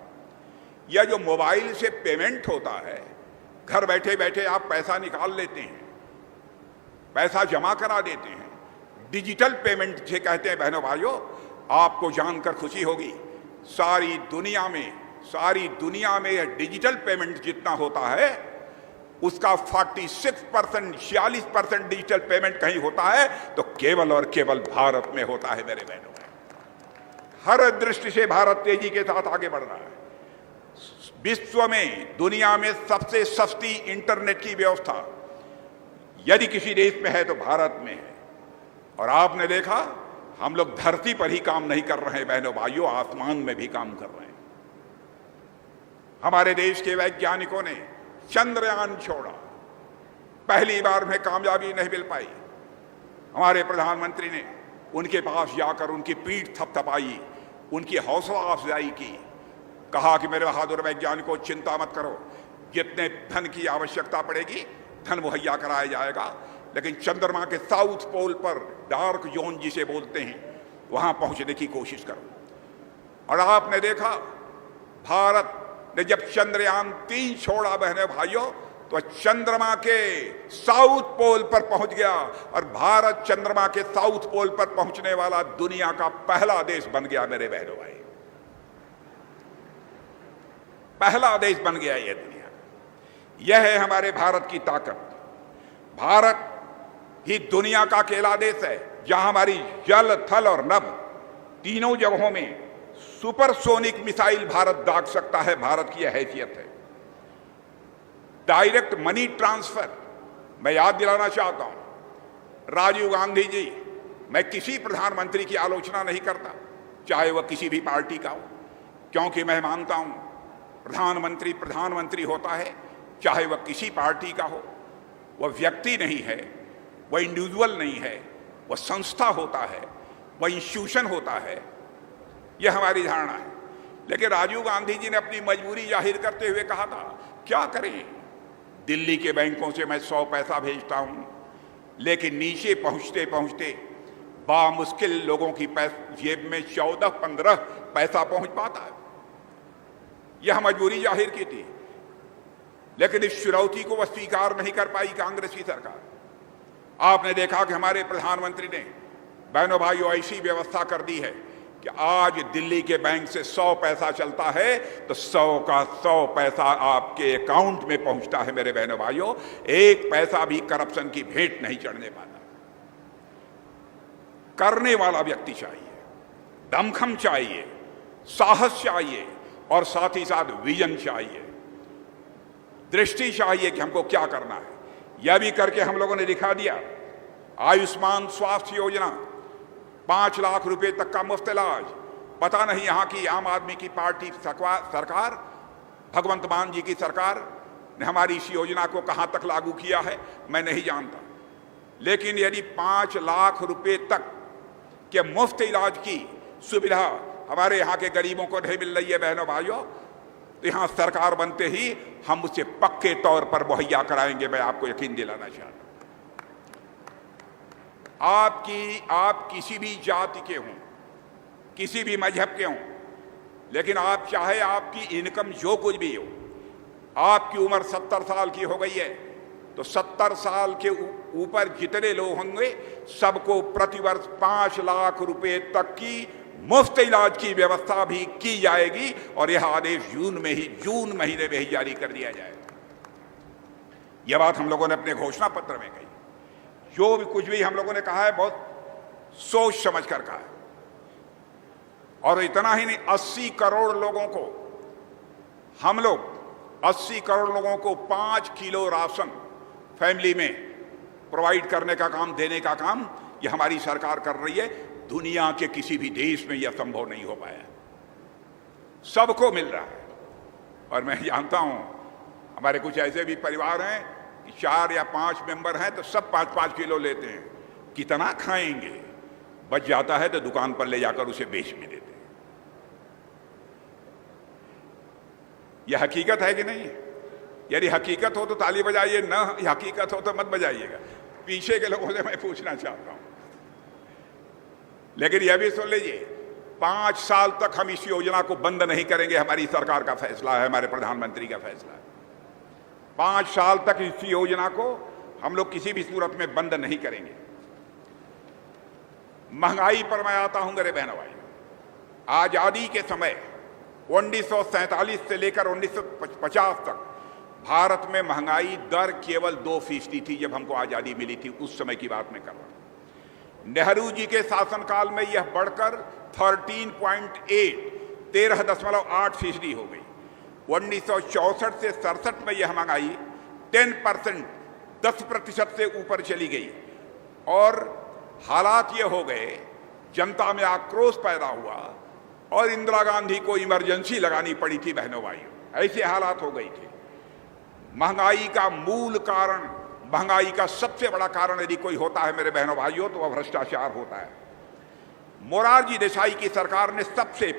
यह जो मोबाइल से पेमेंट होता है, घर बैठे बैठे आप पैसा निकाल लेते हैं, पैसा जमा करा देते हैं, डिजिटल पेमेंट से कहते हैं बहनों भाइयों। आपको जानकर खुशी होगी, सारी दुनिया में यह डिजिटल पेमेंट जितना होता है उसका 46% डिजिटल पेमेंट कहीं होता है तो केवल और केवल भारत में होता है मेरे बहनों। हर दृष्टि से भारत तेजी के साथ आगे बढ़ रहा है। विश्व में, दुनिया में सबसे सस्ती इंटरनेट की व्यवस्था यदि किसी देश में है तो भारत में है। और आपने देखा, हम लोग धरती पर ही काम नहीं कर रहे हैं बहनों भाइयों, आसमान में भी काम कर रहे हैं। हमारे देश के वैज्ञानिकों ने चंद्रयान छोड़ा, पहली बार में कामयाबी नहीं मिल पाई। हमारे प्रधानमंत्री ने उनके पास जाकर उनकी पीठ थपथपाई, उनकी हौसला अफजाई की, कहा कि मेरे बहादुर वैज्ञानिकों चिंता मत करो, जितने धन की आवश्यकता पड़ेगी धन मुहैया कराया जाएगा, लेकिन चंद्रमा के साउथ पोल पर डार्क जोन जिसे बोलते हैं वहां पहुंचने की कोशिश करो। और आपने देखा, भारत ने जब चंद्रयान 3 छोड़ा बहने भाइयों, तो चंद्रमा के साउथ पोल पर पहुंच गया और भारत चंद्रमा के साउथ पोल पर पहुंचने वाला दुनिया का पहला देश बन गया मेरे बहनों भाई। पहला देश बन गया यह दुनिया का। यह है हमारे भारत की ताकत। भारत ही दुनिया का अकेला देश है जहां हमारी जल, थल और नभ तीनों जगहों में सुपरसोनिक मिसाइल भारत दाग सकता है। भारत की यह हैसियत है। डायरेक्ट मनी ट्रांसफर, मैं याद दिलाना चाहता हूं, राजीव गांधी जी, मैं किसी प्रधानमंत्री की आलोचना नहीं करता, चाहे वह किसी भी पार्टी का हो, क्योंकि मैं मानता हूं प्रधानमंत्री होता है, चाहे वह किसी पार्टी का हो। वह व्यक्ति नहीं है, वह इंडिविजुअल नहीं है, वह संस्था होता है, वह इंस्टीट्यूशन होता है। यह हमारी धारणा है। लेकिन राजीव गांधी जी ने अपनी मजबूरी जाहिर करते हुए कहा था, क्या करें, दिल्ली के बैंकों से मैं 100 पैसा भेजता हूं, लेकिन नीचे पहुंचते पहुंचते बामुश्किल लोगों की जेब में 14-15 पैसा पहुंच पाता है। यह मजबूरी जाहिर की थी, लेकिन इस चुनौती को वह स्वीकार नहीं कर पाई कांग्रेस की सरकार। आपने देखा कि हमारे प्रधानमंत्री ने बहनों भाइयों ऐसी व्यवस्था कर दी है कि आज दिल्ली के बैंक से 100 पैसा चलता है तो 100 का 100 पैसा आपके अकाउंट में पहुंचता है मेरे बहनों भाइयों। एक पैसा भी करप्शन की भेंट नहीं चढ़ने पाता। करने वाला व्यक्ति चाहिए, दमखम चाहिए, साहस चाहिए और साथ ही साथ विजन चाहिए, दृष्टि चाहिए कि हमको क्या करना है। यह भी करके हम लोगों ने दिखा दिया। आयुष्मान स्वास्थ्य योजना, 5 लाख रुपए तक का मुफ्त इलाज। पता नहीं यहां की आम आदमी की पार्टी सरकार, भगवंत मान जी की सरकार ने हमारी इस योजना को कहां तक लागू किया है मैं नहीं जानता, लेकिन यदि 5 लाख रुपए तक के मुफ्त इलाज की सुविधा हमारे यहाँ के गरीबों को नहीं मिल रही है बहनों भाइयों, तो यहां सरकार बनते ही हम उसे पक्के तौर पर मुहैया कराएंगे। मैं आपको यकीन दिलाना चाहता हूं। आप किसी भी जाति के हों, किसी भी मजहब के हों, लेकिन आप चाहे आपकी इनकम जो कुछ भी हो, आपकी उम्र 70 साल की हो गई है तो 70 साल के ऊपर जितने लोग होंगे सबको प्रतिवर्ष 5 लाख रुपए तक की मुफ्त इलाज की व्यवस्था भी की जाएगी और यह आदेश जून महीने में ही जारी कर दिया जाएगा। यह बात हम लोगों ने अपने घोषणा पत्र में कही। जो भी कुछ भी हम लोगों ने कहा है बहुत सोच समझ कर कहा है। और इतना ही नहीं, 80 करोड़ लोगों को हम लोग 80 करोड़ लोगों को 5 किलो राशन फैमिली में प्रोवाइड करने का काम, देने का काम यह हमारी सरकार कर रही है। दुनिया के किसी भी देश में यह संभव नहीं हो पाया। सबको मिल रहा है। और मैं जानता हूं हमारे कुछ ऐसे भी परिवार हैं कि 4 या 5 मेंबर हैं तो सब 5-5 किलो लेते हैं, कितना खाएंगे? बच जाता है तो दुकान पर ले जाकर उसे बेच भी देते हैं। यह हकीकत है कि नहीं? यदि हकीकत हो तो ताली बजाइए, न हकीकत हो तो मत बजाइएगा। पीछे के लोगों से मैं पूछना चाहता हूं। लेकिन यह भी सुन लीजिए, 5 साल तक हम इस योजना को बंद नहीं करेंगे। हमारी सरकार का फैसला है, हमारे प्रधानमंत्री का फैसला है। 5 साल तक इस योजना को हम लोग किसी भी सूरत में बंद नहीं करेंगे। महंगाई पर मैं आता हूं मेरे बहनों भाई। आजादी के समय 1947 से लेकर 1950 तक भारत में महंगाई दर केवल 2% थी। जब हमको आजादी मिली थी उस समय की बात मैं कर रहा हूं। नेहरू जी के शासनकाल में यह बढ़कर 13.8% हो गई। 1964 से 67 में यह महंगाई 10% से ऊपर चली गई और हालात ये हो गए, जनता में आक्रोश पैदा हुआ और इंदिरा गांधी को इमरजेंसी लगानी पड़ी थी। बहनों भाइयों, ऐसे हालात हो गई थी। महंगाई का मूल कारण, महंगाई का सबसे बड़ा कारण यदि कोई होता है मेरे बहनों भाइयों तो वह भ्रष्टाचार होता है। मोरारजी देसाई की सरकार ने सबसे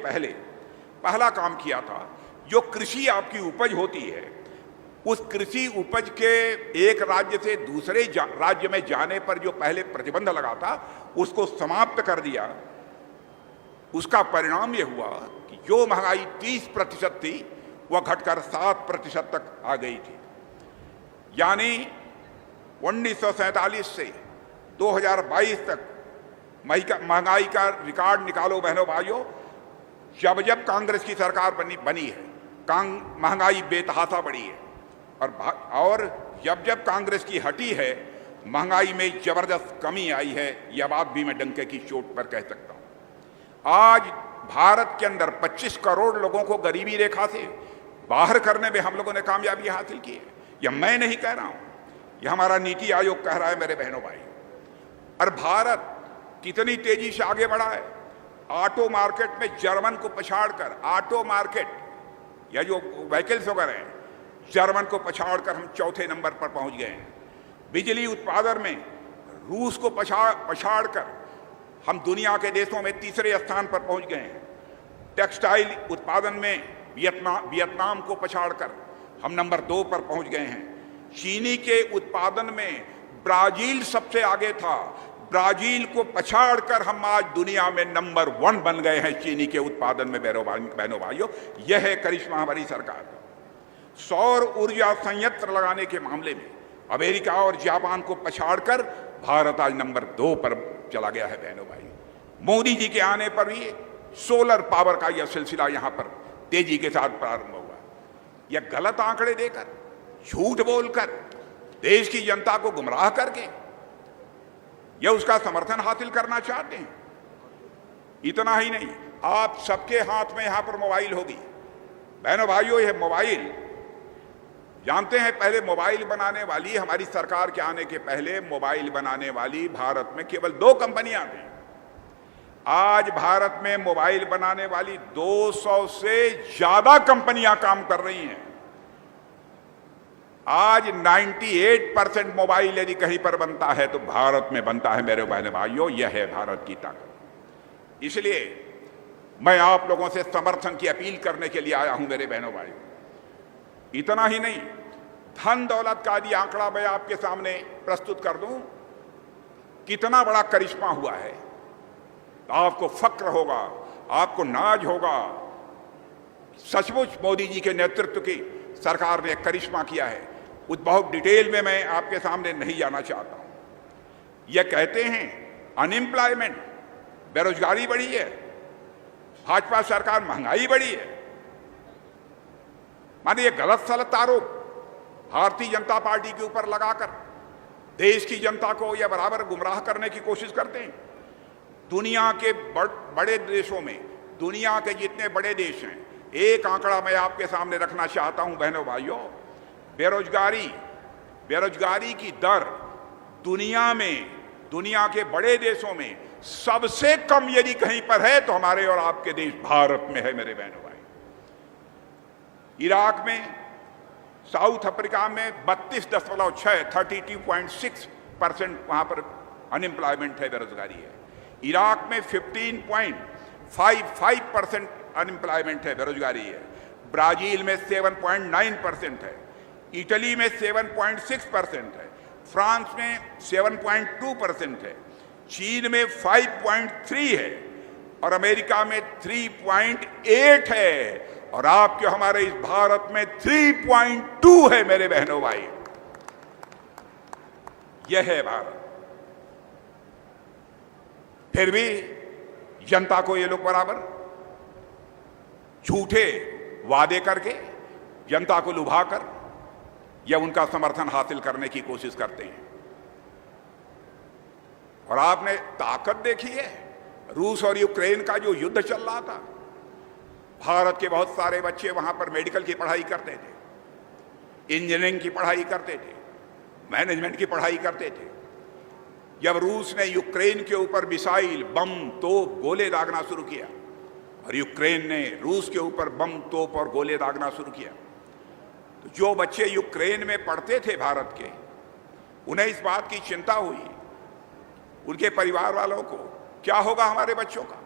पहला काम किया था, जो कृषि आपकी उपज होती है, उस कृषि उपज के एक राज्य से दूसरे राज्य में जाने पर जो पहले प्रतिबंध लगा था उसको समाप्त कर दिया। उसका परिणाम यह हुआ कि जो महंगाई 30% थी वह घटकर 7% तक आ गई थी। यानी 1947 से 2022 तक महंगाई का रिकॉर्ड निकालो बहनों भाइयों। जब जब कांग्रेस की सरकार बनी है महंगाई बेतहाशा बढ़ी है और जब जब कांग्रेस की हटी है महंगाई में जबरदस्त कमी आई है। यह बात भी मैं डंके की चोट पर कह सकता हूं। आज भारत के अंदर 25 करोड़ लोगों को गरीबी रेखा से बाहर करने में हम लोगों ने कामयाबी हासिल की है। यह मैं नहीं कह रहा हूं, यह हमारा नीति आयोग कह रहा है मेरे बहनों भाई। और भारत कितनी तेजी से आगे बढ़ा है। ऑटो मार्केट में जर्मन को पछाड़कर, ऑटो मार्केट या जो व्हीकल्स वगैरह हैं, जर्मन को पछाड़कर हम 4थे नंबर पर पहुंच गए हैं। बिजली उत्पादन में रूस को पछाड़कर हम दुनिया के देशों में 3रे स्थान पर पहुंच गए हैं। टेक्सटाइल उत्पादन में वियतनाम को पछाड़कर हम नंबर 2 पर पहुंच गए हैं। चीनी के उत्पादन में ब्राजील सबसे आगे था, ब्राजील को पछाड़कर हम आज दुनिया में नंबर 1 बन गए हैं चीनी के उत्पादन में। बहनों भाइयों, यह है करिश्मा हमारी सरकार का। सौर ऊर्जा संयंत्र लगाने के मामले में अमेरिका और जापान को पछाड़कर भारत आज नंबर 2 पर चला गया है। बहनों भाई, मोदी जी के आने पर भी सोलर पावर का यह सिलसिला यहां पर तेजी के साथ प्रारंभ हुआ। यह गलत आंकड़े देकर, झूठ बोलकर, देश की जनता को गुमराह करके यह उसका समर्थन हासिल करना चाहते हैं। इतना ही नहीं, आप सबके हाथ में यहां पर मोबाइल होगी। बहनों भाइयों, यह मोबाइल जानते हैं, पहले मोबाइल बनाने वाली, हमारी सरकार के आने के पहले मोबाइल बनाने वाली भारत में केवल 2 कंपनियां थी। आज भारत में मोबाइल बनाने वाली 200 से ज्यादा कंपनियां काम कर रही हैं। आज 98% मोबाइल यदि कहीं पर बनता है तो भारत में बनता है मेरे बहनों भाइयों। यह है भारत की ताकत। इसलिए मैं आप लोगों से समर्थन की अपील करने के लिए आया हूं मेरे बहनों भाइयों। इतना ही नहीं, धन दौलत का यदि आंकड़ा मैं आपके सामने प्रस्तुत कर दूं, कितना बड़ा करिश्मा हुआ है, तो आपको फक्र होगा, आपको नाज होगा। सचमुच मोदी जी के नेतृत्व की सरकार ने करिश्मा किया है। बहुत डिटेल में मैं आपके सामने नहीं जाना चाहता हूं। यह कहते हैं अनएम्प्लॉयमेंट, बेरोजगारी बढ़ी है, भाजपा सरकार महंगाई बढ़ी है। माने ये गलत सलत आरोप भारतीय जनता पार्टी के ऊपर लगाकर देश की जनता को यह बराबर गुमराह करने की कोशिश करते हैं। दुनिया के बड़े देशों में, दुनिया के जितने बड़े देश हैं, एक आंकड़ा मैं आपके सामने रखना चाहता हूं बहनों भाइयों। बेरोजगारी की दर दुनिया में, दुनिया के बड़े देशों में सबसे कम यदि कहीं पर है तो हमारे और आपके देश भारत में है मेरे बहनों भाई। इराक में साउथ अफ्रीका में 32.6 32.6% वहां पर अनएम्प्लॉयमेंट है, बेरोजगारी है। इराक में 15.55% अनएम्प्लॉयमेंट है, बेरोजगारी है। ब्राजील में 7.9% है, इटली में 7.6% है, फ्रांस में 7.2% है, चीन में 5.3 है और अमेरिका में 3.8 है और आपके हमारे इस भारत में 3.2 है। मेरे बहनों भाई, यह है भारत। फिर भी जनता को ये लोग बराबर झूठे वादे करके जनता को लुभाकर या उनका समर्थन हासिल करने की कोशिश करते हैं। और आपने ताकत देखी है, रूस और यूक्रेन का जो युद्ध चल रहा था, भारत के बहुत सारे बच्चे वहां पर मेडिकल की पढ़ाई करते थे, इंजीनियरिंग की पढ़ाई करते थे, मैनेजमेंट की पढ़ाई करते थे। जब रूस ने यूक्रेन के ऊपर मिसाइल, बम, तोप, गोले दागना शुरू किया और यूक्रेन ने रूस के ऊपर बम, तोप और गोले दागना शुरू किया, तो जो बच्चे यूक्रेन में पढ़ते थे भारत के, उन्हें इस बात की चिंता हुई, उनके परिवार वालों को, क्या होगा हमारे बच्चों का,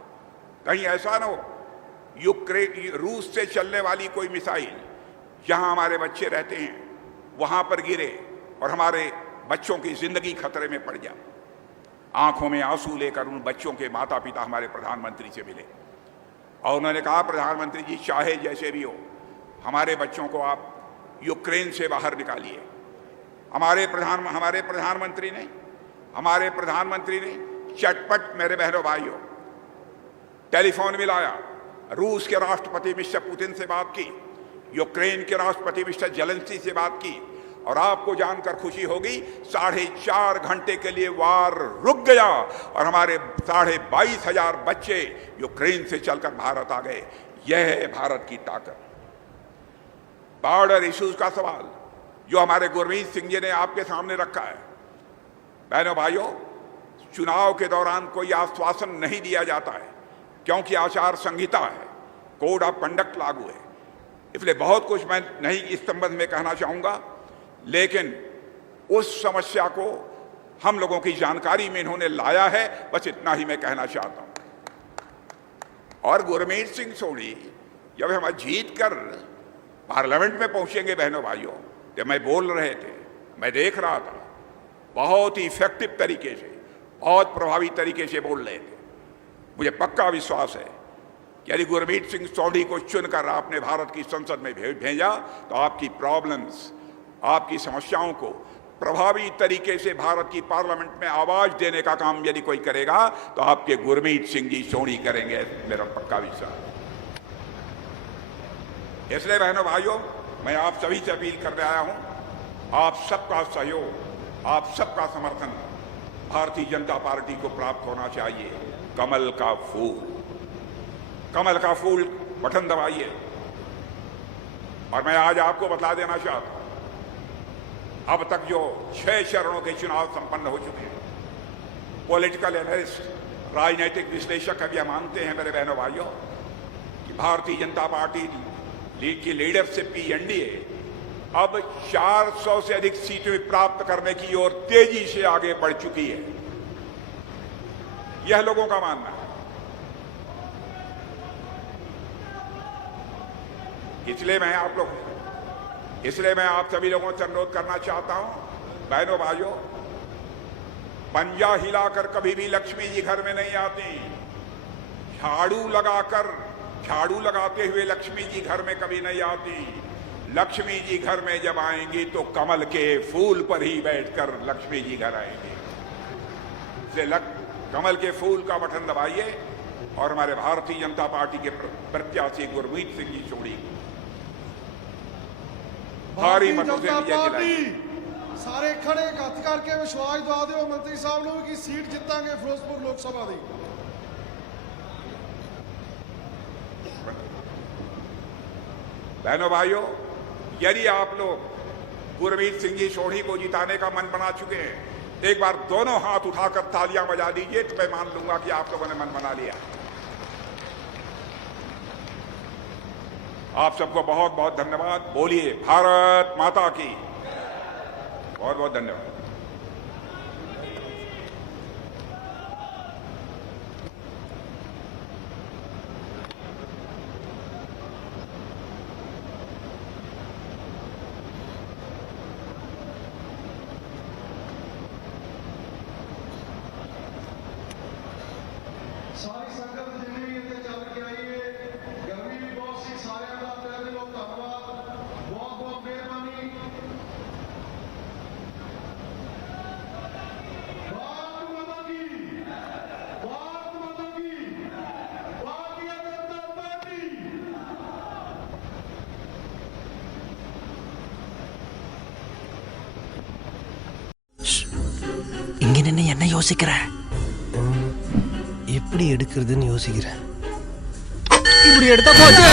कहीं ऐसा ना हो रूस से चलने वाली कोई मिसाइल जहां हमारे बच्चे रहते हैं वहां पर गिरे और हमारे बच्चों की जिंदगी खतरे में पड़ जाए। आंखों में आंसू लेकर उन बच्चों के माता पिता हमारे प्रधानमंत्री से मिले और उन्होंने कहा, प्रधानमंत्री जी, चाहे जैसे भी हो, हमारे बच्चों को आप यूक्रेन से बाहर निकालिए। हमारे प्रधानमंत्री ने चटपट, मेरे बहनों भाइयों, टेलीफोन मिलाया, रूस के राष्ट्रपति मिस्टर पुतिन से बात की, यूक्रेन के राष्ट्रपति मिस्टर जेलेंस्की से बात की और आपको जानकर खुशी होगी 4.5 घंटे के लिए वार रुक गया और हमारे 22,500 बच्चे यूक्रेन से चलकर भारत आ गए। यह है भारत की ताकत। बॉर्डर इश्यूज का सवाल जो हमारे गुरमीत सिंह जी ने आपके सामने रखा है, बहनों भाइयों, चुनाव के दौरान कोई आश्वासन नहीं दिया जाता है क्योंकि आचार संहिता है, कोड ऑफ कंडक्ट लागू है, इसलिए बहुत कुछ मैं नहीं इस संबंध में कहना चाहूंगा, लेकिन उस समस्या को हम लोगों की जानकारी में इन्होंने लाया है, बस इतना ही मैं कहना चाहता हूं। और गुरमीत सिंह सोढ़ी जब हम जीत कर पार्लियामेंट में पहुंचेंगे, बहनों भाइयों, जब मैं बोल रहे थे, मैं देख रहा था, बहुत ही इफेक्टिव तरीके से, बहुत प्रभावी तरीके से बोल रहे थे। मुझे पक्का विश्वास है कि यदि गुरमीत सिंह सोढ़ी को चुनकर आपने भारत की संसद में भेजा तो आपकी प्रॉब्लम्स, आपकी समस्याओं को प्रभावी तरीके से भारत की पार्लियामेंट में आवाज देने का काम यदि कोई करेगा तो आपके गुरमीत सिंह जी सोढ़ी करेंगे, मेरा पक्का विश्वास है। इसलिए बहनों भाइयों, मैं आप सभी से अपील करने आया हूं, आप सबका सहयोग, आप सबका समर्थन भारतीय जनता पार्टी को प्राप्त होना चाहिए। कमल का फूल बटन दबाइए। और मैं आज आपको बता देना चाहता हूं, अब तक जो 6 चरणों के चुनाव संपन्न हो चुके हैं, पॉलिटिकल एनालिस्ट, राजनीतिक विश्लेषक अब यह मानते हैं, मेरे बहनों भाइयों, कि भारतीय जनता पार्टी की लीडरशिप की एनडीए अब 400 से अधिक सीटें प्राप्त करने की ओर तेजी से आगे बढ़ चुकी है। यह लोगों का मानना है। इसलिए मैं आप सभी लोगों से अनुरोध करना चाहता हूं, बहनों भाइयों, पंजा हिलाकर कभी भी लक्ष्मी जी घर में नहीं आती। झाड़ू लगाते हुए लक्ष्मी जी घर में कभी नहीं आती। लक्ष्मी जी घर में जब आएंगी तो कमल के फूल पर ही बैठकर लक्ष्मी जी घर आएंगे। इसलिए कमल के फूल का बटन दबाइए और हमारे भारतीय जनता पार्टी के प्रत्याशी गुरमीत सिंह जी सोढ़ी भारी मतों से विजय दिलाइए। ਸਾਰੇ ਖੜੇ ਹੱਥ ਕਰਕੇ ਵਿਸ਼ਵਾਸ ਦਵਾ ਦਿਓ ਮੰਤਰੀ ਸਾਹਿਬ ਨੂੰ ਕਿ ਸੀਟ ਜਿੱਤਾਂਗੇ ਫਿਰੋਜ਼ਪੁਰ ਲੋਕ ਸਭਾ ਦੀ। बहनों भाइयों, यदि आप लोग गुरमीत सिंह जी सोढ़ी को जिताने का मन बना चुके हैं, एक बार दोनों हाथ उठाकर तालियां बजा दीजिए तो मैं मान लूंगा कि आप लोगों ने मन बना लिया। आप सबको बहुत बहुत धन्यवाद। बोलिए भारत माता की। बहुत बहुत धन्यवाद। ਸਾਰੀ ਸੰਗਤ ਜਿੰਨੀ ਵੀ ਇੱਥੇ ਚੱਲ ਕੇ ਆਈ ਹੈ, ਗਰਮੀ ਵੀ ਬਹੁਤ ਸੀ, ਸਾਰਿਆਂ ਦਾ ਤਹਿ ਦਿਲੋਂ ਧੰਨਵਾਦ, ਬਹੁਤ ਬਹੁਤ ਮਿਹਰਬਾਨੀ। ਭਾਰਤ ਮਾਤਾ ਕੀ, ਭਾਰਤ ਮਾਤਾ ਕੀ, ਭਾਰਤੀ ਜਨਤਾ ਪਾਰਟੀ। இங்க நின்று என்ன யோசிக்கிற? எப்படி எடுக்கிறதுன்னு யோசிக்கிறேன். இப்படி எடுத்தா போச்சு.